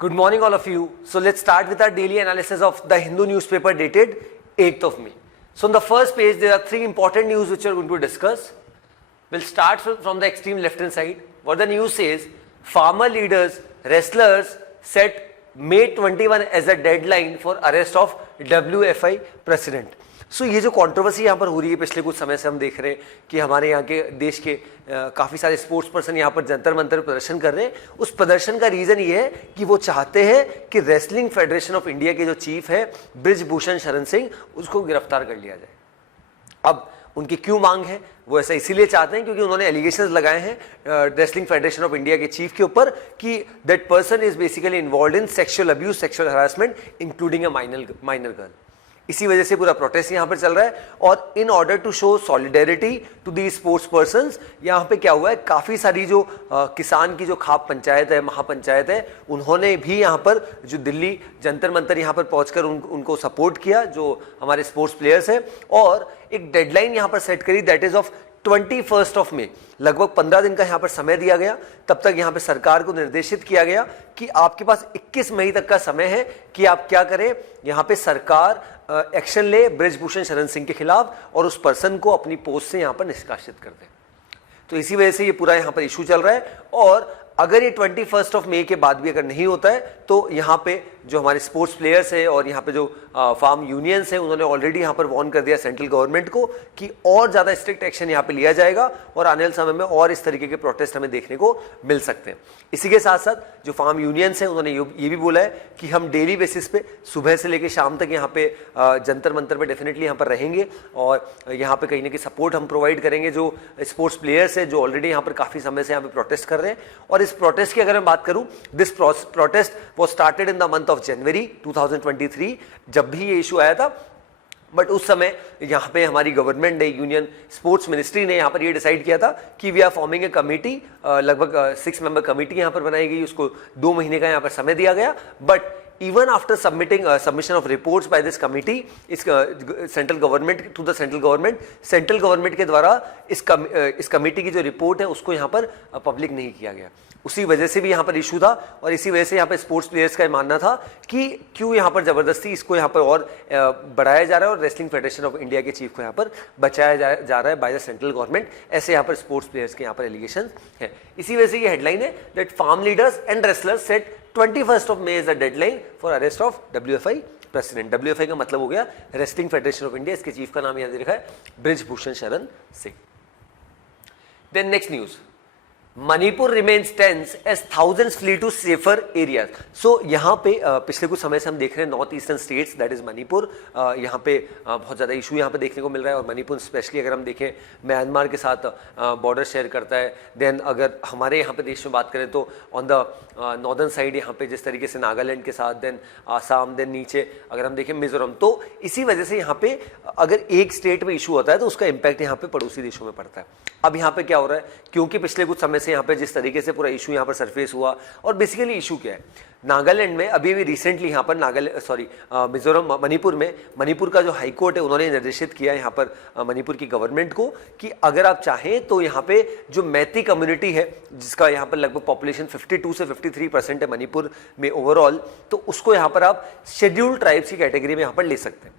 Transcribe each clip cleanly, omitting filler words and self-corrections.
Good morning, all of you. So let's start with our daily analysis of the Hindu newspaper dated 8th of May. So on the first page, there are three important news which we are going to discuss. We'll start from the extreme left-hand side. What the news says: farmer leaders, wrestlers set May 21 as a deadline for arrest of WFI president. सो ये जो controversy यहाँ पर हो रही है पिछले कुछ समय से हम देख रहे हैं कि हमारे यहाँ के देश के काफ़ी सारे स्पोर्ट्स पर्सन यहाँ पर जंतर मंतर प्रदर्शन कर रहे हैं। उस प्रदर्शन का रीज़न ये है कि वो चाहते हैं कि रेसलिंग फेडरेशन ऑफ इंडिया के जो चीफ है ब्रिजभूषण शरण सिंह, उसको गिरफ्तार कर लिया जाए। अब उनकी क्यों मांग है? वो ऐसा इसीलिए चाहते हैं क्योंकि उन्होंने एलिगेशंस लगाए हैं रेसलिंग फेडरेशन ऑफ इंडिया के चीफ के ऊपर कि that person is basically involve in sexual abuse, sexual harassment including a minor girl. इसी वजह से पूरा प्रोटेस्ट यहाँ पर चल रहा है। और in order to show solidarity to the sports persons, यहाँ पे क्या हुआ है, काफ़ी सारी जो किसान की जो खाप पंचायत है, महापंचायत है, उन्होंने भी यहाँ पर जो दिल्ली जंतर मंतर यहाँ पर पहुँचकर उनको सपोर्ट किया, जो हमारे स्पोर्ट्स प्लेयर्स हैं, और एक डेडलाइन यहाँ पर सेट करी, that is of 21 of May. लगभग 15 दिन का यहाँ पर समय दिया गया। तब तक यहाँ पे सरकार को निर्देशित किया गया कि आपके पास 21 मई तक का समय है कि आप क्या करें। यहाँ पे सरकार एक्शन ले ब्रिजभूषण शरण सिंह के खिलाफ और उस पर्सन को अपनी पोस्ट से यहाँ पर निष्कासित कर दे। तो इसी वजह से ये पूरा यहाँ पर इशू चल रहा है। और अगर ये 21 ऑफ मई के बाद भी अगर नहीं होता है तो यहाँ पे जो हमारे स्पोर्ट्स प्लेयर्स है और यहाँ पे जो फार्म यूनियंस हैं, उन्होंने ऑलरेडी यहाँ पर वार्न कर दिया सेंट्रल गवर्नमेंट को कि और ज़्यादा स्ट्रिक्ट एक्शन यहाँ पे लिया जाएगा और आने वाले समय में और इस तरीके के प्रोटेस्ट हमें देखने को मिल सकते हैं। इसी के साथ साथ जो फार्म यूनियंस हैं, उन्होंने ये भी बोला है कि हम डेली बेसिस पे सुबह से लेकर शाम तक यहाँ पे जंतर मंतर पे डेफिनेटली यहाँ पर रहेंगे और यहाँ पे कहीं ना कहीं सपोर्ट हम प्रोवाइड करेंगे जो स्पोर्ट्स प्लेयर्स है जो ऑलरेडी यहाँ पर काफ़ी समय से यहाँ पे प्रोटेस्ट कर रहे हैं। और इस प्रोटेस्ट की अगर मैं बात करूँ, this protest was started in the month of January 2023, जब भी ये इशू आया था। बट उस समय यहाँ पे हमारी गवर्नमेंट ने, यूनियन स्पोर्ट्स मिनिस्ट्री ने यहाँ पर ये डिसाइड किया था कि we are forming a committee, लगभग 6 मेंबर कमेटी यहाँ पर बनाई गई, उसको 2 महीने का यहाँ पर समय दिया गया। But even after submitting submission of reports by this committee, इस सेंट्रल गवर्नमेंट के द्वारा इस कमेटी की जो रिपोर्ट है उसको यहाँ पर पब्लिक नहीं किया गया। उसी वजह से भी यहाँ पर इशू था और इसी वजह से यहाँ पर स्पोर्ट्स प्लेयर्स का मानना था कि क्यों यहाँ पर जबरदस्ती इसको यहाँ पर और बढ़ाया जा रहा है और रेसलिंग फेडरेशन ऑफ इंडिया के चीफ को यहाँ पर बचाया जा रहा है बाय द सेंट्रल गवर्नमेंट। ऐसे यहाँ पर स्पोर्ट्स प्लेयर्स के यहाँ पर एलिगेशन है। इसी वजह से ये हेडलाइन है that farm leaders and wrestlers set 21 of May is the deadline for arrest of WFI president। WFI का मतलब हो गया रेसलिंग फेडरेशन ऑफ इंडिया। इसके चीफ का नाम यहाँ दे रखा है Brijbhushan Sharan Singh. Then next news, Manipur remains tense as thousands flee to safer areas. So यहाँ पे पिछले कुछ समय से हम देख रहे हैं north eastern states, that is Manipur, यहाँ पे बहुत ज़्यादा इशू यहाँ पे देखने को मिल रहा है। और मणिपुर स्पेशली अगर हम देखें म्यांमार के साथ बॉर्डर शेयर करता है। देन अगर हमारे यहाँ पे देश में बात करें तो ऑन द नॉर्दर्न साइड यहाँ पे जिस तरीके से नागालैंड के साथ, देन आसाम, देन नीचे अगर हम देखें मिजोरम, तो इसी वजह से यहाँ पे अगर एक स्टेट में इशू होता है तो उसका इम्पैक्ट यहाँ पे पड़ोसी देशों में पड़ता है। अब यहाँ पे क्या हो रहा है, क्योंकि पिछले कुछ समय से यहाँ पे जिस तरीके से पूरा इशू यहाँ पर सरफेस हुआ, और बेसिकली इशू क्या है, नागालैंड में अभी भी रिसेंटली यहाँ पर मिजोरम, मणिपुर का जो हाई कोर्ट है, उन्होंने निर्देशित किया यहाँ पर मणिपुर की गवर्नमेंट को कि अगर आप चाहें तो यहाँ पे जो मैती कम्युनिटी है, जिसका यहाँ पर लगभग पॉपुलेशन 52 से 53% है मणिपुर में ओवरऑल, तो उसको यहाँ पर आप शेड्यूल्ड ट्राइब्स की कैटेगरी में यहाँ पर ले सकते हैं।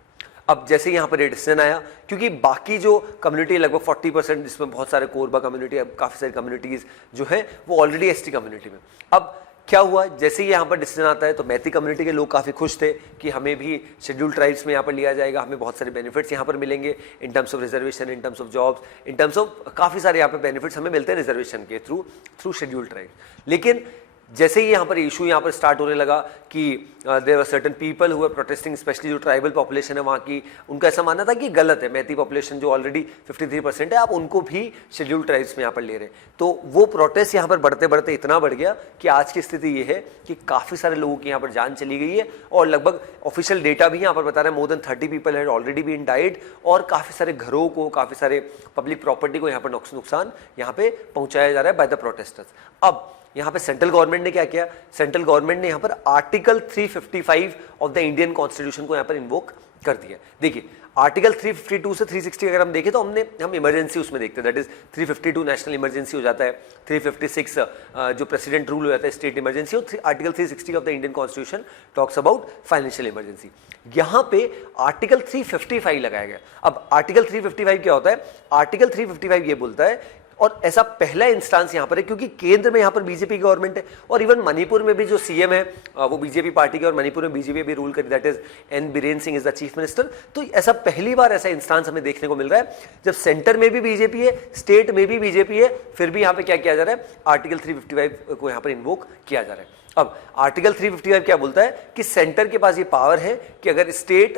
अब जैसे यहाँ पर डिसीजन आया, क्योंकि बाकी जो कम्युनिटी लगभग 40%, जिसमें बहुत सारे कोरबा कम्युनिटी, अब काफ़ी सारी कम्युनिटीज़ जो है वो ऑलरेडी एसटी कम्युनिटी में। अब क्या हुआ, जैसे ही यहाँ पर डिसीजन आता है तो मैती कम्युनिटी के लोग काफ़ी खुश थे कि हमें भी शेड्यूल्ड ट्राइब्स में यहाँ पर लिया जाएगा, हमें बहुत सारे बेनिफिट्स यहाँ पर मिलेंगे in terms of reservation, in terms of jobs, in terms of काफ़ी सारे यहाँ पर बेनिफिट्स हमें मिलते हैं रिजर्वेशन के थ्रू शेड्यूल्ड ट्राइब्स। लेकिन जैसे ही यहाँ पर इशू यहाँ पर स्टार्ट होने लगा कि there were certain people who are protesting, specially जो ट्राइबल पॉपुलेशन है वहाँ की, उनका ऐसा मानना था कि गलत है, मैती पॉपुलेशन जो ऑलरेडी 53% है, आप उनको भी शेड्यूल्ड ट्राइब्स में यहाँ पर ले रहे हैं। तो वो प्रोटेस्ट यहाँ पर बढ़ते बढ़ते इतना बढ़ गया कि आज की स्थिति ये है कि काफ़ी सारे लोगों की यहाँ पर जान चली गई है और लगभग ऑफिशियल डेटा भी यहाँ पर बता रहे हैं more than 30 people had already been died, और काफ़ी सारे घरों को, काफ़ी सारे पब्लिक प्रॉपर्टी को यहाँ पर नुकसान यहाँ पे पहुँचाया जा रहा है बाय द प्रोटेस्टर्स। अब यहाँ पे सेंट्रल गवर्नमेंट ने क्या किया, सेंट्रल गवर्नमेंट ने यहाँ पर article 355 of the Indian constitution को यहाँ पर इन्वोक कर दिया। देखिए आर्टिकल 352 से 360 अगर हम देखें तो हम इमरजेंसी उसमें देखते हैं, दैट इज 352 नेशनल इमरजेंसी हो जाता है, 356 जो प्रेसिडेंट रूल हो जाता है स्टेट इमरजेंसी, और article 360 of the Indian constitution talks about financial emergency. यहाँ पे आर्टिकल 355 लगाया गया। अब आर्टिकल 355 क्या होता है? आर्टिकल 355 ये बोलता है, और ऐसा पहला इंस्टांस यहां पर है क्योंकि केंद्र में यहां पर बीजेपी गवर्नमेंट है, और इवन मणिपुर में भी जो सीएम है वो बीजेपी पार्टी के, और मणिपुर में बीजेपी भी रूल करी, that is an Biren Singh is the chief minister. तो ऐसा पहली बार ऐसा इंस्टांस हमें देखने को मिल रहा है जब सेंटर में भी बीजेपी है, स्टेट में भी बीजेपी है, फिर भी यहां पर क्या किया जा रहा है? आर्टिकल 355 को यहां पर इन्वोक किया जा रहा है। अब आर्टिकल 355 क्या बोलता है कि सेंटर के पास ये पावर है कि अगर state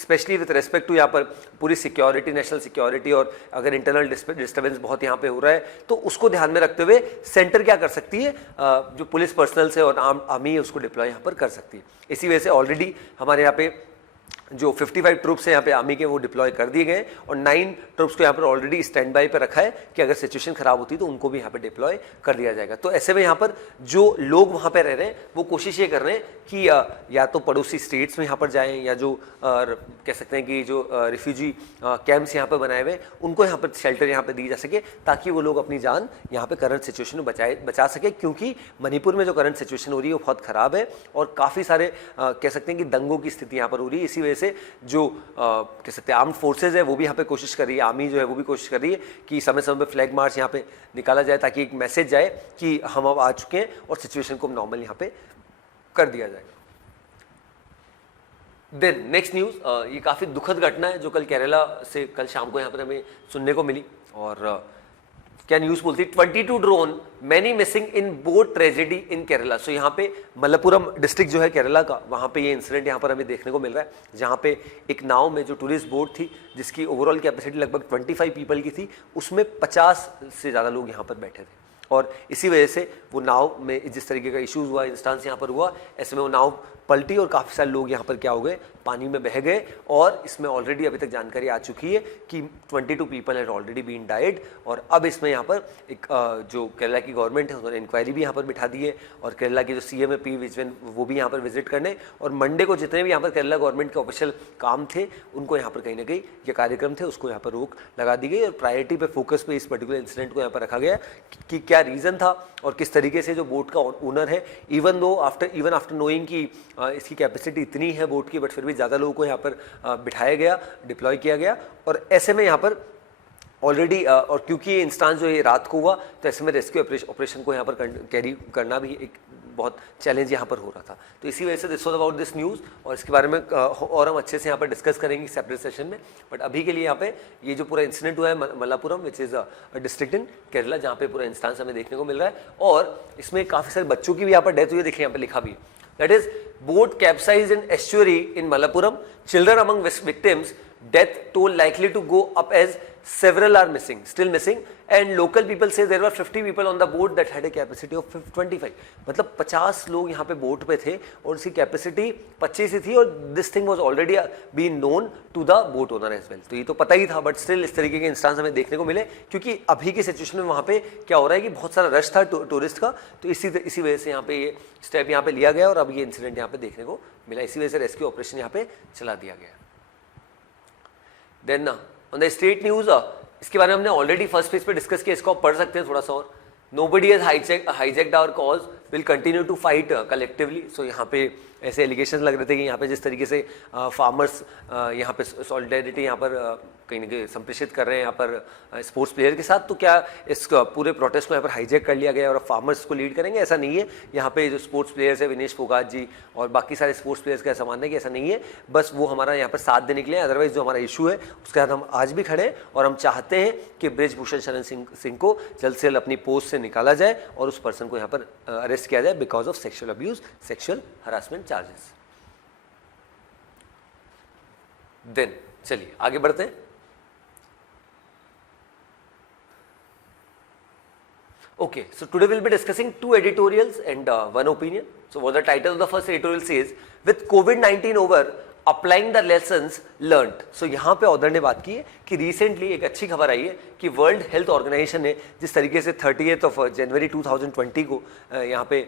specially with respect to यहाँ पर पूरी सिक्योरिटी, नेशनल सिक्योरिटी, और अगर इंटरनल डिस्टर्बेंस बहुत यहाँ पे हो रहा है तो उसको ध्यान में रखते हुए सेंटर क्या कर सकती है? जो पुलिस पर्सनल है और आर्मी है उसको डिप्लॉय यहाँ पर कर सकती है। इसी वजह से ऑलरेडी हमारे यहाँ पे जो 55 ट्रूप्स हैं यहाँ पे आर्मी के वो डिप्लॉय कर दिए गए, और 9 ट्रूप्स को यहाँ पर ऑलरेडी स्टैंड बाय पे रखा है कि अगर सिचुएशन खराब होती है तो उनको भी यहाँ पे डिप्लॉय कर दिया जाएगा। तो ऐसे में यहाँ पर जो लोग वहाँ पे रह रहे हैं वो कोशिश ये कर रहे हैं कि या तो पड़ोसी स्टेट्स में यहाँ पर जाएं, या जो कह सकते हैं कि जो रिफ्यूजी कैंप्स यहाँ पर बनाए हुए उनको यहाँ पर शेल्टर यहाँ पर दी जा सके, ताकि वो लोग अपनी जान यहाँ पे करंट सिचुएशन में बचा सके। क्योंकि मणिपुर में जो करंट सिचुएशन हो रही है वो बहुत खराब है, और काफ़ी सारे कह सकते हैं कि दंगों की स्थिति यहाँ पर हो रही है। इसी वजह से जो कह सकते हैं आर्म्ड फोर्सेज है वो भी यहाँ पे कोशिश कर रही है, आर्मी जो है वो भी कोशिश कर रही है कि समय समय पे फ्लैग मार्च यहाँ पे निकाला जाए, ताकि एक मैसेज जाए कि हम अब आ चुके हैं और सिचुएशन को नॉर्मल यहाँ पे कर दिया जाएगा। देन नेक्स्ट न्यूज, ये काफी दुखद घटना है जो कल केरला से कल शाम को यहाँ पर हमें सुनने को मिली। और क्या न्यूज बोलती है? 22 drown, many missing in boat tragedy in Kerala. So यहाँ पे मलप्पुरम डिस्ट्रिक्ट जो है केरला का, वहाँ पे ये इंसिडेंट यहाँ पर हमें देखने को मिल रहा है, जहाँ पे एक नाव में जो टूरिस्ट बोट थी जिसकी ओवरऑल कैपेसिटी लगभग 25 पीपल की थी, उसमें 50 से ज़्यादा लोग यहाँ पर बैठे थे। और इसी वजह से वो नाव में जिस तरीके का इश्यूज हुआ, इंस्टांस यहाँ पर हुआ, ऐसे में वो नाव पलटी और काफ़ी सारे लोग यहाँ पर क्या हो गए? पानी में बह गए। और इसमें ऑलरेडी अभी तक जानकारी आ चुकी है कि 22 people had already been died. और अब इसमें यहाँ पर एक जो केरला की गवर्नमेंट है उन्होंने इंक्वायरी भी यहाँ पर बिठा दी है, और केरला के जो सीएम है पी विजयन वो भी यहाँ पर विजिट करने, और मंडे को जितने भी यहाँ पर केरला गवर्नमेंट के ऑफिशियल काम थे उनको यहाँ पर कहीं ना कहीं ये कार्यक्रम थे उसको यहाँ पर रोक लगा दी गई, और प्रायोरिटी पे फोकस पे इस पर्टिकुलर इंसिडेंट को यहाँ पर रखा गया कि क्या रीज़न था और किस तरीके से जो बोट का ओनर है, इवन आफ्टर नोइंग कि इसकी कैपेसिटी इतनी है बोट की, बट फिर भी ज़्यादा लोगों को यहाँ पर बिठाया गया, डिप्लॉय किया गया। और ऐसे में यहाँ पर ऑलरेडी और क्योंकि ये इंस्टांस जो ये रात को हुआ, तो ऐसे में रेस्क्यू ऑपरेशन को यहाँ पर कैरी करना भी एक बहुत चैलेंज यहाँ पर हो रहा था। तो इसी वजह से this was about this news, और इसके बारे में और हम अच्छे से यहाँ पर डिस्कस करेंगे सेपरेट सेशन में। बट अभी के लिए यहाँ पे ये जो पूरा इंसिडेंट हुआ है Malappuram which is a district in Kerala, जहाँ पे पूरा इंस्टांस हमें देखने को मिल रहा है, और इसमें काफ़ी सारे बच्चों की भी यहाँ पर डेथ हुई है। देखिए यहाँ पर लिखा भी, that is boat capsized in estuary in Malappuram. Children among victims. Death toll likely to go up as several are missing, still missing. And local people say there were 50 people on the boat that had a capacity of 25. मतलब 50 लोग यहाँ पे boat पे थे और उसकी capacity 25 ही थी, और this thing was already been known to the boat owner as well. तो ये तो पता ही था, बट स्टिल इस तरीके के इंस्टांस हमें देखने को मिले, क्योंकि अभी की सिचुएशन में वहाँ पे क्या हो रहा है कि बहुत सारा रश था टूरिस्ट का, तो इसी वजह से यहाँ पे ये स्टेप यहाँ पे लिया गया, और अब ये इंसिडेंट यहाँ पे देखने को मिला। इसी वजह से रेस्क्यू ऑपरेशन यहाँ पे चला दिया गया। Then on the state news, इसके बारे में हमने ऑलरेडी फर्स्ट पेज पे डिस्कस किया, इसको आप पढ़ सकते हैं थोड़ा सा और। Nobody has hijacked our cause, will continue to fight collectively. So यहाँ पे ऐसे एलिगेशन लग रहे थे कि यहाँ पे जिस तरीके से फार्मर्स यहाँ पे सॉलिडेरिटी यहाँ पर कहीं ना कहीं संप्रेषित कर रहे हैं यहाँ पर स्पोर्ट्स प्लेयर के साथ, तो क्या इस पूरे प्रोटेस्ट को यहाँ पर हाईजैक कर लिया गया और फार्मर्स को लीड करेंगे? ऐसा नहीं है। यहाँ पे जो स्पोर्ट्स प्लेयर्स है, विनेश फोगाट जी और बाकी सारे स्पोर्ट्स प्लेयर्स का ऐसा मानना है कि ऐसा नहीं है, बस वो हमारा यहाँ पर साथ देने के लिए, अदरवाइज जो हमारा इशू है उसके साथ हम आज भी खड़े हैं, और हम चाहते हैं कि ब्रिजभूषण शरण सिंह को जल्द से जल्द अपनी पोस्ट से निकाला जाए और उस पर्सन को यहाँ पर अरेस्ट किया जाए because of sexual abuse, sexual harassment charges. Then चलिए आगे बढ़ते हैं। Okay, so today we'll be discussing two editorials and one opinion. So what the title of the first editorial says, with COVID-19 over, applying the lessons learned. So यहाँ पे author ने बात की है कि रिसेंटली एक अच्छी खबर आई है कि वर्ल्ड हेल्थ ऑर्गेनाइजेशन ने जिस तरीके से 30 जनवरी 2020 को यहाँ पे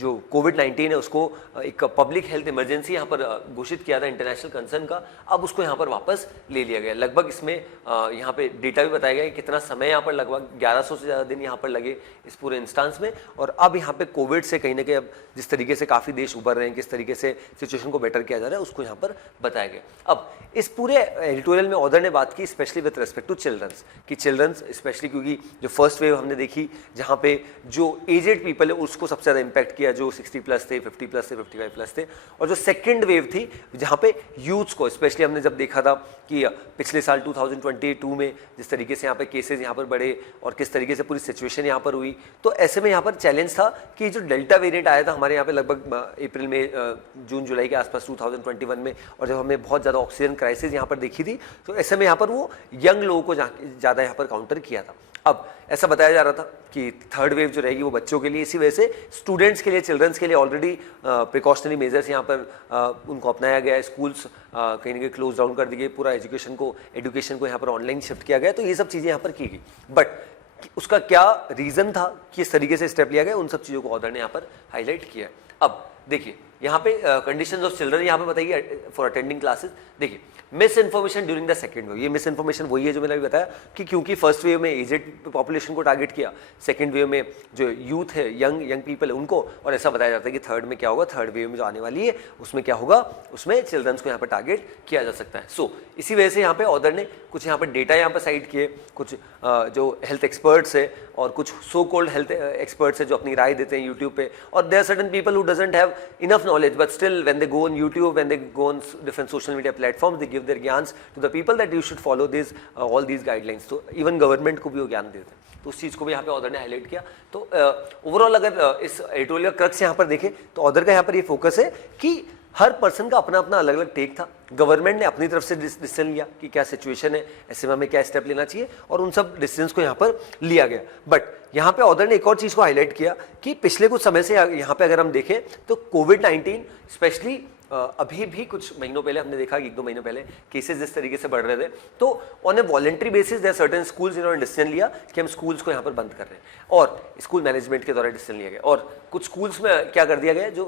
जो कोविड-19 है उसको एक पब्लिक हेल्थ इमरजेंसी यहाँ पर घोषित किया था इंटरनेशनल कंसर्न का, अब उसको यहाँ पर वापस ले लिया गया। लगभग इसमें यहाँ पे डेटा भी बताया गया है कितना समय यहाँ पर, लगभग 1100 से ज़्यादा दिन यहाँ पर लगे इस पूरे इंस्टांस में। और अब यहाँ पे कोविड से कहीं ना कहीं अब जिस तरीके से काफ़ी देश उभर रहे हैं, किस तरीके से सिचुएशन को बेटर किया जा रहा है, उसको यहाँ पर बताया गया। अब इस पूरे एडिटोरियल में ऑथर ने बात की specially with respect to childrens, कि चिल्ड्रंस स्पेशली क्योंकि जो फर्स्ट वेव हमने देखी जहाँ पे जो एजेड पीपल है उसको सबसे ज़्यादा इंपैक्ट किया, जो 60+ थे, 50+ थे, 55+ थे। और जो सेकेंड वेव थी जहाँ पे यूथ्स को स्पेशली हमने जब देखा था कि पिछले साल 2022 में जिस तरीके से यहाँ पे केसेस यहाँ पर बढ़े और किस तरीके से पूरी सिचुएशन यहाँ पर हुई, तो ऐसे में यहाँ पर चैलेंज था कि जो डेल्टा वेरिएंट आया था हमारे यहाँ पे लगभग अप्रैल में, जून जुलाई के आसपास 2021 में, और जब हमें बहुत ज़्यादा ऑक्सीजन क्राइसिस यहाँ पर देखी थी, तो ऐसे में यहाँ पर वो यंग लोगों को ज़्यादा यहाँ पर काउंटर किया था। अब ऐसा बताया जा रहा था कि थर्ड वेव जो रहेगी वो बच्चों के लिए, इसी वजह से स्टूडेंट्स के लिए, चिल्ड्रंस के लिए ऑलरेडी प्रिकॉशनरी मेजर्स यहाँ पर उनको अपनाया गया है। स्कूल्स कहीं ना कहीं क्लोज डाउन कर दी गई, पूरा एजुकेशन को यहाँ पर ऑनलाइन शिफ्ट किया गया, तो ये सब चीज़ें यहाँ पर की गई। बट उसका क्या रीज़न था, किस तरीके से स्टेप लिया गया, उन सब चीज़ों को ऑथर ने यहाँ पर हाईलाइट किया है। अब देखिए यहाँ पे कंडीशंस ऑफ चिल्ड्रन यहाँ पे बताइए फॉर अटेंडिंग क्लासेस। देखिए miss information during the second wave, ये मिस इन्फॉर्मेशन वही है जो मैंने अभी बताया कि क्योंकि फर्स्ट वेव में एजेड पॉपुलेशन को टारगेट किया, सेकंड वेव में जो यूथ है, यंग पीपल है उनको, और ऐसा बताया जाता है कि थर्ड में क्या होगा, थर्ड वेव में जो आने वाली है उसमें क्या होगा, उसमें चिल्ड्रंस को यहाँ पर टारगेट किया जा सकता है। सो इसी वजह से यहाँ पे ऑथर ने कुछ यहाँ पर डेटा यहाँ पर साइड किए, कुछ जो हेल्थ एक्सपर्ट्स है और कुछ सो कॉल्ड हेल्थ एक्सपर्ट्स है जो अपनी राय देते हैं यूट्यूब पे, और there are certain people who doesn't have enough knowledge, but still when they go on YouTube, when they go on different social media platforms, they give their ज्ञान to the people that you should follow these all these guidelines। तो even government को भी वो ज्ञान देते हैं, तो उस चीज़ को भी यहाँ पे ऑथर ने हाईलाइट किया। तो ओवरऑल अगर इस एडिटोरियल क्रक्स यहाँ पर देखें तो ऑथर का यहाँ पर ये फोकस है कि हर पर्सन का अपना अपना अलग अलग टेक था। गवर्नमेंट ने अपनी तरफ से डिसीजन लिया कि क्या सिचुएशन है, ऐसे में हमें क्या स्टेप लेना चाहिए, और उन सब डिसीजंस को यहाँ पर लिया गया। बट यहाँ पे ऑथर ने एक और चीज़ को हाईलाइट किया कि पिछले कुछ समय से यहाँ पे अगर हम देखें तो कोविड-19 स्पेशली अभी भी कुछ महीनों पहले हमने देखा कि 1-2 महीनों पहले केसेस जिस तरीके से बढ़ रहे थे, तो on a voluntary basis there certain schools इन्होंने डिसीजन लिया कि हम स्कूल्स को यहाँ पर बंद कर रहे हैं, और स्कूल मैनेजमेंट के द्वारा डिसीजन लिया गया। और कुछ स्कूल्स में क्या कर दिया गया, जो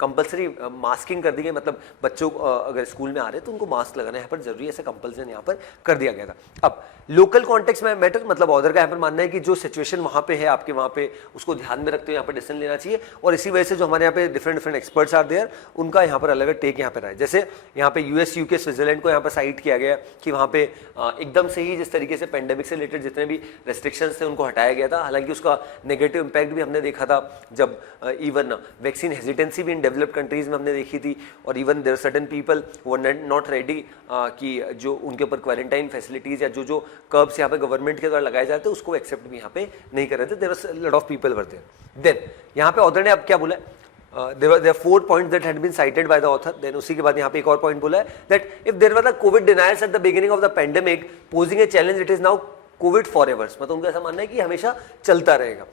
कंपलसरी मास्किंग कर दी गई, मतलब बच्चों अगर स्कूल में आ रहे हैं तो उनको मास्क लगाना यहाँ पर जरूरी है, ऐसा कंपल्सन यहाँ पर कर दिया गया था। अब लोकल कॉन्टेक्स्ट में मैटर, मतलब ऑथर का यहाँ पर मानना है कि जो सिचुएशन वहाँ पे है आपके वहाँ पे, उसको ध्यान में रखते हुए यहाँ पर डिसीजन लेना चाहिए, और इसी वजह से जो हमारे यहाँ पे डिफरेंट एक्सपर्ट्स आर देयर, उनका यहाँ पर अलग अलग टेक यहाँ पर आए। जैसे यहाँ पे यूएस, यूके, स्विट्जरलैंड को यहाँ पर साइट किया गया कि वहाँ पे एकदम से ही जिस तरीके से पेंडेमिक से रिलेटेड जितने भी रेस्ट्रिक्शंस थे उनको हटाया गया था। हालांकि उसका नेगेटिव इंपैक्ट भी हमने देखा था, जब इवन वैक्सीन हेजिटेंसी भी इन डेवलप्ड कंट्रीज में हमने देखी थी, और इवन देयर सर्टेन पीपल वो नॉट रेडी कि जो उनके ऊपर क्वारंटाइन फैसिलिटीज या जो कर्ब्स यहाँ पे गवर्नमेंट के द्वारा लगाए जाते हैं उसको एक्सेप्ट भी यहाँ पे नहीं कर रहे थे। There was lot of people were there. Then यहाँ पे ऑथर ने अब क्या बोला, there are 4 points that had been cited by the author। then उसी के बाद यहाँ पे एक और पॉइंट बोला है that if there were the COVID denials at the beginning of the pandemic posing a challenge, it is now COVID forever। मतलब उनका ऐसा मानना है कि हमेशा चलता रहेगा।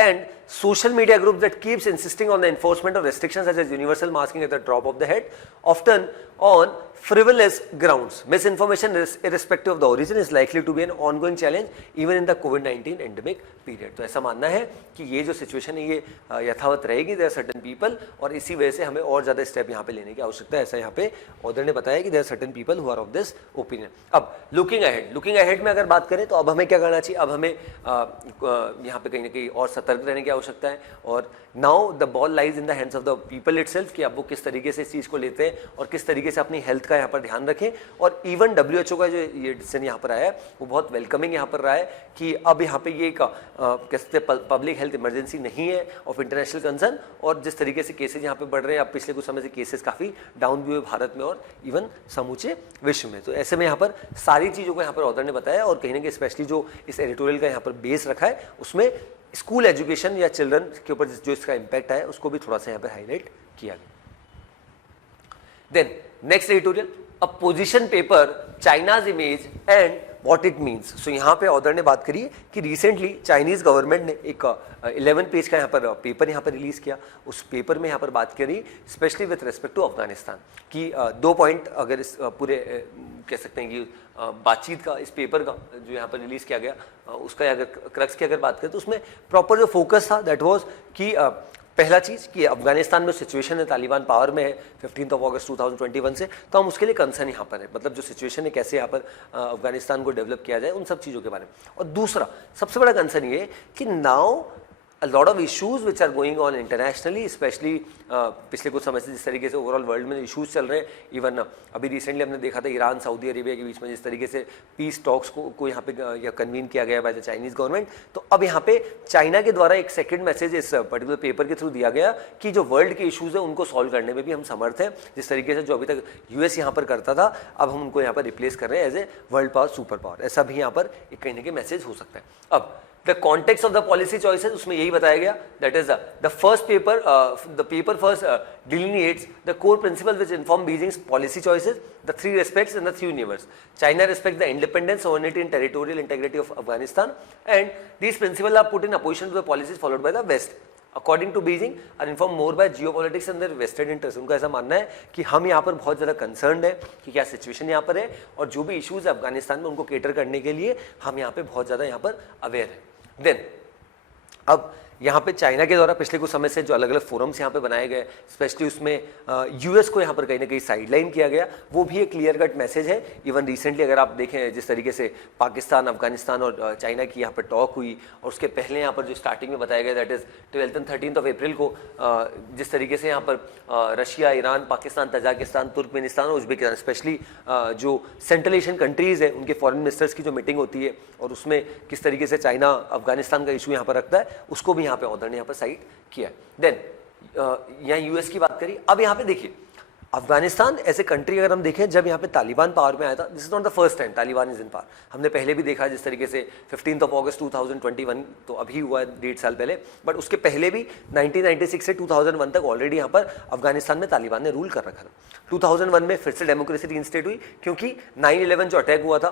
and social media groups that keeps insisting on the enforcement of restrictions such as universal masking at the drop of the head, often on frivolous grounds, misinformation irrespective of the origin is likely to be an ongoing challenge even in the COVID-19 endemic period। तो ऐसा मानना है कि ये जो situation है ये यथावत रहेगी, देयर सर्टेन पीपल, और इसी वजह से हमें और ज़्यादा स्टेप यहाँ पे लेने की आवश्यकता है। ऐसा यहाँ पे ऑथर ने बताया कि there certain people who are of this opinion. अब लुकिंग अहेड में अगर बात करें तो अब हमें क्या करना चाहिए, अब हमें यहाँ पे कहीं ना कहीं और सतर्क रहने की आवश्यकता है, और now the ball lies in the hands of the people itself कि अब वो किस तरीके से इस चीज़ को लेते हैं और किस तरीके से अपनी हेल्थ का यहाँ पर ध्यान रखें। और इवन WHO का जो ये डिसीजन यहाँ पर आया है वो बहुत वेलकमिंग यहाँ पर रहा है कि अब यहाँ पे ये एक कहते पब्लिक हेल्थ इमरजेंसी नहीं है ऑफ इंटरनेशनल कंसर्न, और जिस तरीके से केसेज यहाँ पे बढ़ रहे हैं, अब पिछले कुछ समय से केसेस काफ़ी डाउन भी हुए भारत में और इवन समूचे विश्व में। तो ऐसे में यहाँ पर सारी चीज़ों को यहाँ पर ऑथर ने बताया, और कहीं ना कहीं स्पेशली जो इस एडिटोरियल का यहाँ पर बेस रखा है उसमें स्कूल एजुकेशन या चिल्ड्रन के ऊपर जो इसका इम्पैक्ट है उसको भी थोड़ा सा यहाँ पर हाईलाइट किया गया। Then next editorial a position paper, China's image and what it means. So यहाँ पे ऑथर ने बात करी है कि रिसेंटली चाइनीज गवर्नमेंट ने एक 11 पेज का यहाँ पर पेपर यहाँ पर रिलीज किया। उस पेपर में यहाँ पर बात करी specially with respect to Afghanistan की 2 पॉइंट अगर इस पूरे कह सकते हैं कि बातचीत का, इस पेपर का जो यहाँ पर रिलीज किया गया उसका अगर क्रक्स की अगर बात करें तो उसमें प्रॉपर जो फोकस था दैट वाज कि पहला चीज कि अफगानिस्तान में सिचुएशन है, तालिबान पावर में है 15 अगस्त 2021 से, तो हम उसके लिए कंसर्न यहाँ पर है, मतलब जो सिचुएशन है कैसे यहाँ पर अफगानिस्तान को डेवलप किया जाए, उन सब चीज़ों के बारे में। और दूसरा सबसे बड़ा कंसर्न ये है कि now a lot of issues which are going on internationally, especially पिछले कुछ समय से जिस तरीके से ओवरऑल वर्ल्ड में इश्यूज चल रहे हैं, इवन अभी रिसेंटली हमने देखा था ईरान सऊदी अरेबिया के बीच में जिस तरीके से पीस टॉक्स को यहाँ पे या कन्वीन किया गया बाय द चाइनीज गवर्नमेंट। तो अब यहाँ पे चाइना के द्वारा एक सेकंड मैसेज इस पर्टिकुलर पेपर के थ्रू दिया गया कि जो वर्ल्ड के इशूज है उनको सॉल्व करने में भी हम समर्थ हैं। जिस तरीके से जो अभी तक यूएस यहाँ पर करता था, अब हम उनको यहाँ पर रिप्लेस कर रहे हैं as a world power, super power. ऐसा भी यहाँ पर एक कहीं ना कहीं मैसेज हो सकता है। अब the context of the policy choices उसमें यही बताया गया, that is the first paper, the paper first delineates the core principles which inform Beijing's policy choices, the 3 respects and the 3 universe. China respects the independence, sovereignty and territorial integrity of Afghanistan, and these principles are put in opposition to the policies followed by the West. According to Beijing, are informed more by geopolitics and their vested interests. उनका ऐसा मानना है कि हम यहाँ पर बहुत ज़्यादा कंसर्न्ड है कि क्या सिचुएशन यहाँ पर है और जो भी इश्यूज है अफगानिस्तान में उनको केटर करने के लिए हम यहाँ पे बहुत ज़्यादा यहाँ पर अवेयर हैं। देन अब यहाँ पे चाइना के द्वारा पिछले कुछ समय से जो अलग अलग फोरम्स यहाँ पे बनाए गए, स्पेशली उसमें यूएस को यहाँ पर कहीं ना कहीं साइडलाइन किया गया, वो भी एक क्लियर कट मैसेज है। इवन रिसेंटली अगर आप देखें जिस तरीके से पाकिस्तान, अफगानिस्तान और चाइना की यहाँ पर टॉक हुई, और उसके पहले यहाँ पर जो स्टार्टिंग में बताया गया दैट इज 12 एंड 13 अप्रैल को जिस तरीके से यहाँ पर Russia, Iran, Pakistan, Tajikistan, Turkmenistan और उज्बेकिस्तान, स्पेशली जो सेंट्रल एशियन कंट्रीज़ है उनके फॉरेन मिनिस्टर्स की जो मीटिंग होती है और उसमें किस तरीके से चाइना अफगानिस्तान का इशू यहाँ पर रखता है, उसको भी यहाँ पे ऑथर ने यहाँ पर साइट किया। देन यहाँ यूएस की बात करी। अब यहाँ पे देखिए अफगानिस्तान ऐसे कंट्री अगर हम देखें, जब यहाँ पे तालिबान पावर में आया था, this is not the first time Taliban is in power. हमने पहले भी देखा जिस तरीके से 15 अगस्त 2021 तो अभी हुआ है 1.5 साल पहले, बट उसके पहले भी 1996 से 2001 तक ऑलरेडी यहाँ पर अफगानिस्तान में तालिबान ने रूल कर रखा था। 2001 में फिर से डेमोक्रेसी रीइंस्टेट हुई क्योंकि 9/11 जो अटैक हुआ था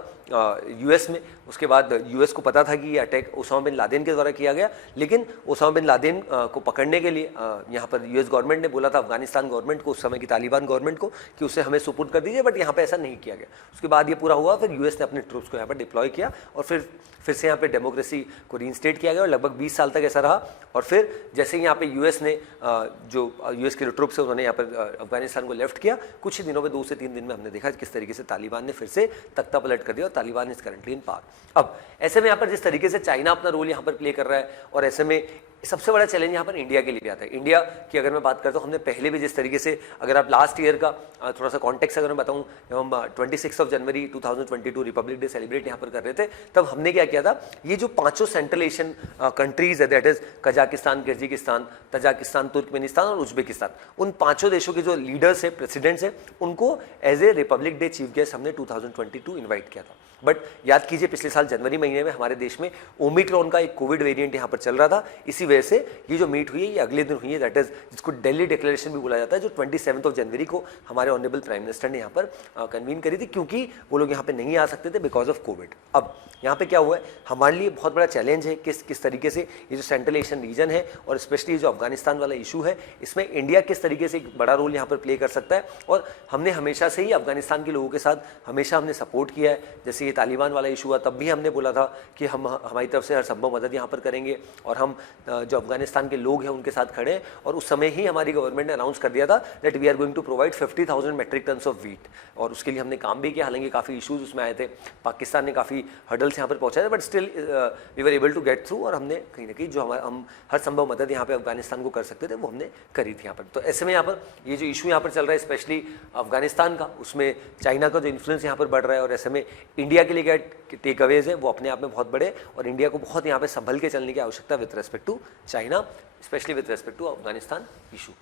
यूएस में, उसके बाद यूएस को पता था कि ये अटैक ओसामा बिन लादेन के द्वारा किया गया, लेकिन ओसामा बिन लादेन को पकड़ने के लिए यहाँ पर यूएस गवर्नमेंट ने बोला था अफगानिस्तान गवर्नमेंट को, उस समय की तालिबान गवर्नमेंट को, कि उसे हमें सुपुर्द कर दीजिए, बट यहाँ पे ऐसा नहीं किया गया। उसके बाद ये पूरा हुआ, फिर यूएस ने अपने ट्रूप्स को यहाँ पर डिप्लॉय किया और फिर से यहाँ पे डेमोक्रेसी को रीइंस्टेट किया गया और लगभग 20 साल तक ऐसा रहा। और फिर जैसे ही यहाँ पे यूएस ने जो यूएस के जो ट्रूप्स है उन्होंने यहाँ पर अफगानिस्तान को लेफ्ट किया, कुछ ही दिनों में 2 से 3 दिन में हमने देखा किस तरीके से तालिबान ने फिर से तख्ता पलट कर दिया और Taliban is currently in power. अब ऐसे में यहाँ पर जिस तरीके से चाइना अपना रोल यहाँ पर प्ले कर रहा है, और ऐसे में सबसे बड़ा चैलेंज यहाँ पर इंडिया के लिए भी आता है। इंडिया की अगर मैं बात करता हूँ, हमने पहले भी जिस तरीके से, अगर आप लास्ट ईयर का थोड़ा सा कॉन्टेक्स्ट अगर मैं बताऊँ, जब हम 26 जनवरी 2022 रिपब्लिक डे सेलिब्रेट यहाँ पर कर रहे थे, तब हमने क्या किया था, ये जो 5 सेंट्रल एशियन कंट्रीज है that is Kazakhstan, Kyrgyzstan, Tajikistan, Turkmenistan और उज्बेकिस्तान, उन 5 देशों के जो लीडर्स है, प्रेसिडेंट्स है, उनको as a republic day chief guest हमने 2022 इन्वाइट किया था। बट याद कीजिए पिछले साल जनवरी महीने में हमारे देश में ओमिक्रॉन का एक कोविड वेरिएंट यहाँ पर चल रहा था। इसी वजह से ये जो मीट हुई है ये अगले दिन हुई है, दैट इज जिसको दिल्ली डिक्लेरेशन भी बोला जाता है, जो 27 जनवरी को हमारे ऑनरेबल प्राइम मिनिस्टर ने यहाँ पर कन्वीन करी थी, क्योंकि वो लोग यहाँ पे नहीं आ सकते थे बिकॉज ऑफ कोविड। अब यहाँ पे क्या हुआ है, हमारे लिए बहुत बड़ा चैलेंज है किस तरीके से ये जो सेंट्रल एशियन रीजन है और स्पेशली जो अफगानिस्तान वाला इशू है, इसमें इंडिया किस तरीके से एक बड़ा रोल यहाँ पर प्ले कर सकता है। और हमने हमेशा से ही अफगानिस्तान के लोगों के साथ हमेशा हमने सपोर्ट किया है। जैसे ये तालिबान वाला इशू हुआ, तब भी हमने बोला था कि हम हमारी तरफ से हर संभव मदद यहाँ पर करेंगे और हम जो अफगानिस्तान के लोग हैं उनके साथ खड़े हैं। और उस समय ही हमारी गवर्नमेंट ने अनाउंस कर दिया था that we are going to provide 50,000 metric tons of wheat, और उसके लिए हमने काम भी किया। हालांकि काफ़ी इशूज उसमें आए थे, पाकिस्तान ने काफ़ी हर्डल्स यहाँ पर पहुँचाए थे, but still we were able to get through, और हमने कहीं ना कहीं जो हम हर संभव मदद यहाँ पे अफगानिस्तान को कर सकते थे वो हमने करी थी यहाँ पर। तो ऐसे में यहाँ पर ये जो इशू यहाँ पर चल रहा है स्पेशली अफगानिस्तान का, उसमें चाइना का जो इन्फ्लुएंस यहाँ पर बढ़ रहा है, और ऐसे में इंडिया के लिए क्या टेक अवेज है वो अपने आप में बहुत बड़े, और इंडिया को बहुत यहाँ पे संभल के चलने की आवश्यकता with respect to China, specially with respect to Afghanistan issue.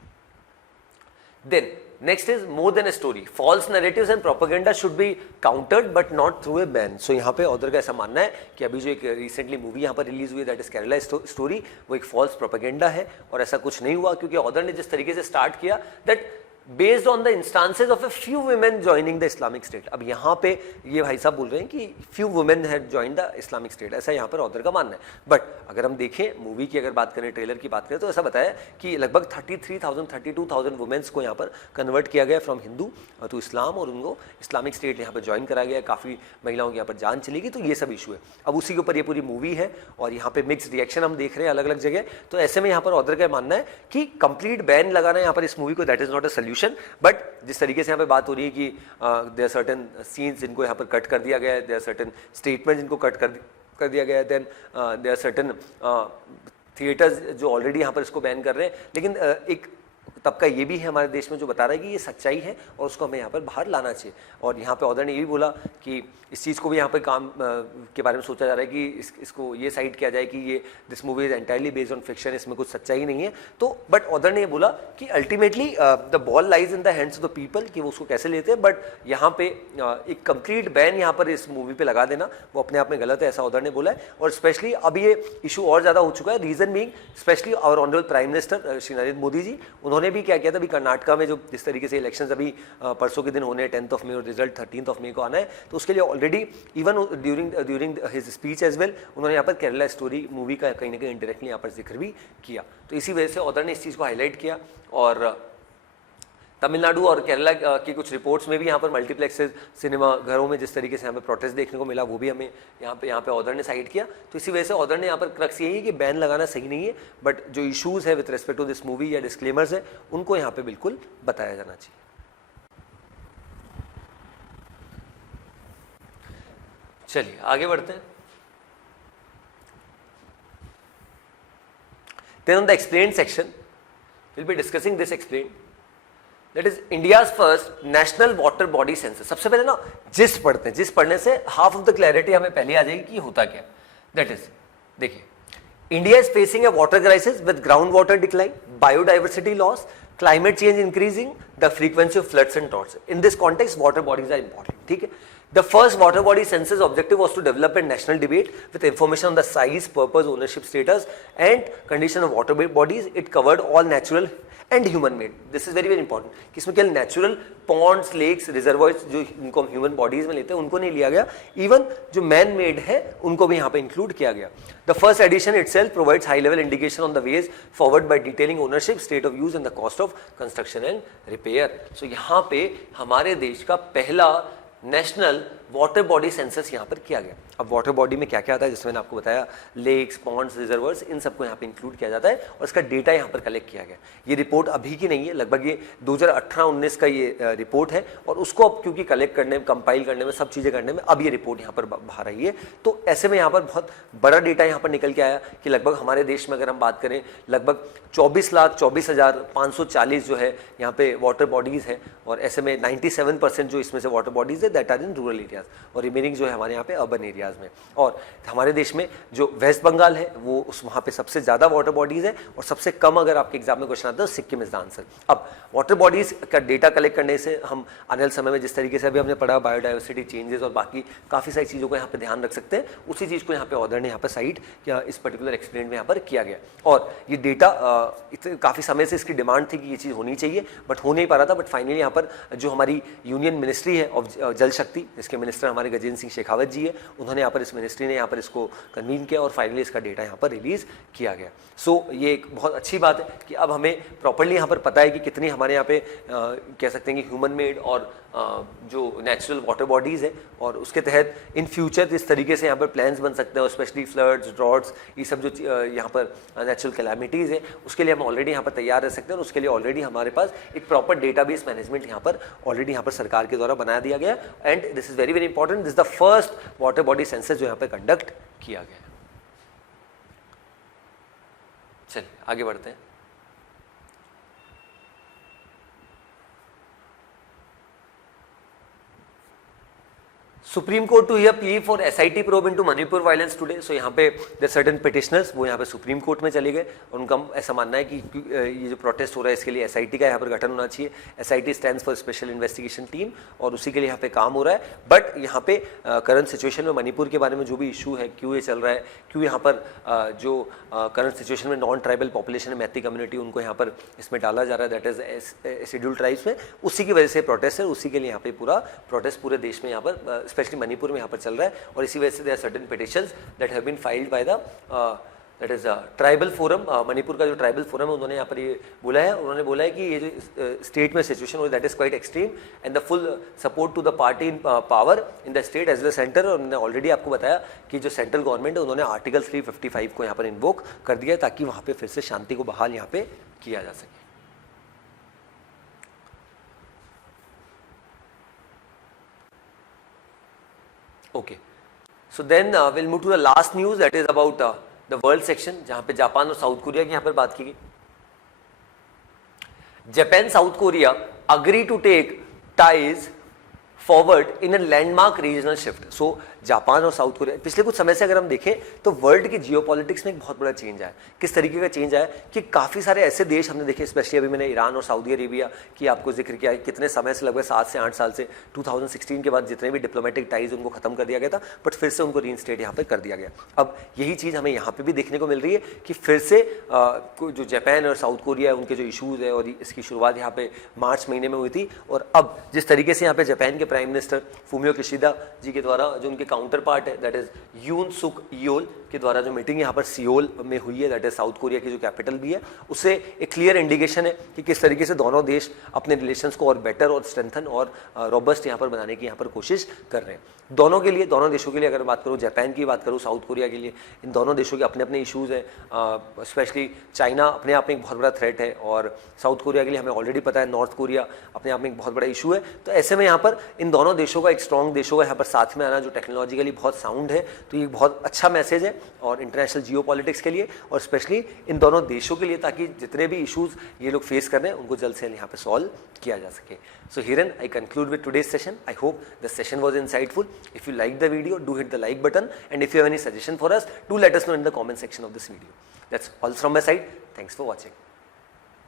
Then next is more than a story. False narratives and propaganda should be countered but not through a ban. So यहाँ पे ऑथर का ऐसा मानना है कि अभी जो एक रिसेंटली मूवी यहाँ पर रिलीज हुई दैट इज केरला स्टोरी, वो एक फॉल्स प्रोपेगेंडा है और ऐसा कुछ नहीं हुआ, क्योंकि ऑथर ने जिस तरीके से स्टार्ट किया that based on the instances of a few women joining the Islamic state. अब यहाँ पे ये भाई साहब बोल रहे हैं कि few women had joined the Islamic state, ऐसा यहाँ पर ऑथर का मानना है। बट अगर हम देखें मूवी की अगर बात करें, ट्रेलर की बात करें, तो ऐसा बताया कि लगभग 33,000 32,000 वुमेन्स को यहाँ पर कन्वर्ट किया गया फ्रॉम हिंदू टू इस्लाम, और उनको इस्लामिक स्टेट यहाँ पर ज्वाइन कराया गया। काफ़ी महिलाओं की यहाँ पर जान चली गई, तो ये सब इशू है। अब उसी के ऊपर ये पूरी मूवी है और यहाँ पे मिक्स रिएक्शन हम देख रहे हैं अलग अलग जगह। तो ऐसे में यहाँ पर ऑथर का मानना है कि कंप्लीट बैन लगाना यहाँ पर इस मूवी को, that is not a solution. But जिस तरीके से यहाँ पे बात हो रही है कि देयर सर्टेन सीन्स जिनको यहाँ पर कट कर दिया गया है, देयर सर्टेन स्टेटमेंट जिनको कट कर दिया गया है, देन देयर सर्टेन थिएटर्स जो ऑलरेडी यहाँ पर इसको बैन कर रहे हैं। लेकिन एक तबका ये भी है हमारे देश में जो बता रहा है कि ये सच्चाई है और उसको हमें यहाँ पर बाहर लाना चाहिए। और यहाँ पे ऑथर ने ये भी बोला कि इस चीज़ को भी यहाँ पे काम के बारे में सोचा जा रहा है कि इसको ये साइड किया जाए कि ये this movie is entirely based on fiction, इसमें कुछ सच्चाई नहीं है। तो बट ऑथर ने ये बोला कि ultimately the ball lies in the hands of the people, कि वो उसको कैसे लेते हैं। बट यहाँ पे एक कंप्लीट बैन यहाँ पर इस मूवी पे लगा देना वो अपने आप में गलत है, ऐसा ऑथर ने बोला है। और स्पेशली अब ये इशू और ज़्यादा हो चुका है, reason being specially our honourable prime minister Shri Narendra Modi ji, उन्होंने भी क्या किया था, अभी कर्नाटका में जो जिस तरीके से इलेक्शंस अभी परसों के दिन होने हैं 10th ऑफ मई और रिजल्ट 13th ऑफ मई को आना है, तो उसके लिए already even during his speech as well उन्होंने यहाँ पर केरला स्टोरी मूवी का कहीं ना कहीं इंडायरेक्टली यहाँ पर जिक्र भी किया। तो इसी वजह से ऑथर ने इस चीज़ को हाईलाइट किया। और तमिलनाडु और केरला की कुछ रिपोर्ट्स में भी यहाँ पर मल्टीप्लेक्सेस सिनेमा घरों में जिस तरीके से यहाँ पे प्रोटेस्ट देखने को मिला, वो भी हमें यहाँ पे ऑथर ने साइड किया। तो इसी वजह से ऑथर ने यहाँ पर क्रक्स यही है कि बैन लगाना सही नहीं है, बट जो इशूज़ है with respect to this movie या डिस्क्लेमर्स है उनको यहाँ पे बिल्कुल बताया जाना चाहिए। चलिए आगे बढ़ते हैं। Then on the explained section, we'll be discussing this explained. That is India's first national water body census. सबसे पहले ना जिस पढ़ते हैं, जिस पढ़ने से हाफ ऑफ द क्लैरिटी हमें पहले आ जाएगी कि होता क्या। That is, देखिए, India is facing a water crisis with groundwater decline, biodiversity loss, climate change increasing, the frequency of floods and droughts. In this context, water bodies are important. ठीक है? The first water body census objective was to develop a national debate with information on the size, purpose, ownership status and condition of water bodies. It covered all natural and human made. This is very very important कि इसमें केवल natural Pond's, lakes, reservoirs जो इनको हम human bodies में लेते हैं उनको नहीं लिया गया, इवन जो मैन मेड है उनको भी यहाँ पे इंक्लूड किया गया। The first edition itself provides high level indication on the ways forward by detailing ownership, state of use and the cost of construction and repair. So यहाँ पे हमारे देश का पहला नेशनल वाटर बॉडी सेंसस यहाँ पर किया गया। अब वाटर बॉडी में क्या क्या आता है, जैसे मैंने आपको बताया, लेक्स, पॉन्ड्स, रिजर्वर्स, इन सबको यहाँ पे इंक्लूड किया जाता है और इसका डेटा यहाँ पर कलेक्ट किया गया। ये रिपोर्ट अभी की नहीं है, लगभग ये 2018-19 का ये रिपोर्ट है और उसको अब क्योंकि कलेक्ट करने में, कंपाइल करने में, सब चीज़ें करने में अब ये रिपोर्ट यहाँ पर बाहर आई है। तो ऐसे में यहाँ पर बहुत बड़ा डेटा यहाँ पर निकल के आया कि लगभग हमारे देश में अगर हम बात करें लगभग 24,24,540 जो है यहाँ पे वाटर बॉडीज़ है और ऐसे में 97% जो इसमें से वाटर बॉडीज़ है that are in rural areas और रिमेनिंग जो है हमारे यहाँ पे अर्बन एरियाज में। और हमारे देश में जो वेस्ट बंगाल है वो उस वहाँ पे सबसे ज़्यादा वाटर बॉडीज़ है और सबसे कम अगर आपके एग्जाम में क्वेश्चन आता है तो सिक्किम इज द आंसर। अब वाटर बॉडीज़ का डेटा कलेक्ट करने से हम आने वाले समय में जिस तरीके से अभी हमने पढ़ा बायोडाइवर्सिटी चेंजेस और बाकी काफ़ी सारी चीज़ों को यहाँ पे ध्यान रख सकते हैं, उसी चीज़ को यहाँ पे ऑथर ने यहाँ पर साइट या इस पर्टिकुलर एक्सप्लेन में यहाँ पर किया गया। और ये डेटा काफ़ी समय से इसकी डिमांड थी कि ये चीज़ होनी चाहिए बट हो नहीं पा रहा था, बट फाइनली यहाँ पर जो हमारी यूनियन मिनिस्ट्री है ऑफ जल शक्ति, इसके मिनिस्टर हमारे गजेंद्र सिंह शेखावत जी है, उन्होंने यहाँ पर इस मिनिस्ट्री ने यहाँ पर इसको कन्वीन किया और फाइनली इसका डेटा यहाँ पर रिलीज़ किया गया। सो ये एक बहुत अच्छी बात है कि अब हमें प्रॉपर्ली यहाँ पर पता है कि कितनी हमारे यहाँ पे कह सकते हैं कि ह्यूमन मेड और जो नेचुरल वाटर बॉडीज़ है और उसके तहत इन फ्यूचर इस तरीके से यहाँ पर प्लान्स बन सकते हैं और स्पेशली फ्लड्स, ड्रॉट्स, ये सब जो यहाँ पर नेचुरल कैलामिटीज़ है उसके लिए हम ऑलरेडी यहाँ पर तैयार रह सकते हैं और उसके लिए ऑलरेडी हमारे पास एक प्रॉपर डेटाबेस मैनेजमेंट यहाँ पर ऑलरेडी यहाँ पर सरकार के द्वारा बना दिया गया and this is very very important. This the first water body census जो यहाँ पर कंडक्ट किया गया। चलिए आगे बढ़ते हैं। Supreme court to hear plea for SIT probe into Manipur violence today. So यहाँ पे देयर सर्टेन पिटिशनर्स वो यहाँ पे सुप्रीम कोर्ट में चले गए और उनका ऐसा मानना है कि ये जो प्रोटेस्ट हो रहा है इसके लिए SIT का यहाँ पर गठन होना चाहिए। SIT stands for special investigation team और उसी के लिए यहाँ पे काम हो रहा है। बट यहाँ पे करंट सिचुएशन में मणिपुर के बारे में जो भी इशू है, क्यों ये चल रहा है, क्यों यहाँ पर जो करंट सिचुएशन में नॉन ट्राइबल पॉपुलेशन है, मैती कम्युनिटी, उनको यहाँ पर इसमें डाला जा रहा है, दैट इज शेड्यूल ट्राइब्स में, उसी की वजह से प्रोटेस्ट है। उसी के लिए यहाँ पे पूरा प्रोटेस्ट पूरे देश में यहाँ पर स्पेशली मणिपुर में यहाँ पर चल रहा है। और इसी वजह से there are certain petitions that have been filed by the that is tribal forum. Manipur का जो ट्राइबल फोरम है उन्होंने यहाँ पर ये बोला है, उन्होंने बोला है कि ये जो स्टेट में सिचुएशन हो that is quite extreme and the full support to the party in power in the state as the centre. और उन्होंने ऑलरेडी आपको बताया कि जो सेंट्रल गवर्नमेंट है उन्होंने आर्टिकल 355 को यहाँ पर इन्वोक कर दिया है ताकि वहाँ पे फिर से शांति को बहाल यहाँ पे किया जा सके। Okay, so then we'll move to the last news that is about the world section, जहां पे जापान और साउथ कोरिया की यहां पर बात की गई। Japan south Korea agree to take ties forward in a landmark regional shift. So Japan और साउथ कोरिया पिछले कुछ समय से अगर हम देखें तो वर्ल्ड की जियोपॉलिटिक्स में एक बहुत बड़ा चेंज आया। किस तरीके का चेंज आया कि काफ़ी सारे ऐसे देश हमने देखे, स्पेशली अभी मैंने ईरान और सऊदी अरेबिया की आपको जिक्र किया है, कितने समय से, लगभग 7 से 8 साल से 2016 के बाद जितने भी डिप्लोमेटिक टाइज उनको खत्म कर दिया गया था, बट फिर से उनको रीइंस्टेट यहाँ पर कर दिया गया। अब यही चीज़ हमें यहाँ पर भी देखने को मिल रही है कि फिर से जो जापान और साउथ कोरिया है उनके जो इशूज़ है, और इसकी शुरुआत यहाँ पे मार्च महीने में हुई थी। और अब जिस तरीके से यहाँ पे जापान के प्राइम मिनिस्टर फूमियो किशिदा जी के द्वारा जो उनके काउंटर पार्ट है दैट इज यून सुक योल के द्वारा जो मीटिंग यहाँ पर सियोल में हुई है, दैट इज साउथ कोरिया की जो कैपिटल भी है, उससे एक क्लियर इंडिकेशन है कि किस तरीके से दोनों देश अपने रिलेशंस को और बेटर और स्ट्रेंथन और रोबस्ट यहाँ पर बनाने की यहाँ पर कोशिश कर रहे हैं। दोनों के लिए, दोनों देशों के लिए अगर बात करूँ, जापान की बात करूँ, साउथ कोरिया के लिए, इन दोनों देशों के अपने अपने इशूज़ हैं। स्पेशली चाइना अपने आप में एक बहुत बड़ा थ्रेट है और साउथ कोरिया के लिए हमें ऑलरेडी पता है नॉर्थ कोरिया अपने आप में एक बहुत बड़ा इशू है। तो ऐसे में यहाँ पर इन दोनों देशों का, एक स्ट्रॉन्ग देशों का यहाँ पर साथ में आना जो टेक्नोलॉजिकली बहुत साउंड है, तो ये बहुत अच्छा मैसेज है और इंटरनेशनल जियोपॉलिटिक्स के लिए और स्पेशली इन दोनों देशों के लिए, ताकि जितने भी इशूज़ ये लोग फेस कर रहे हैं उनको जल्द से जल्द यहाँ पे सॉल्व किया जा सके। So herein I conclude with today's session. I hope the session was insightful. If you liked the video, do hit the like button, and if you have any suggestion for us, do let us know in the comment section of this video. That's all from my side. Thanks for watching.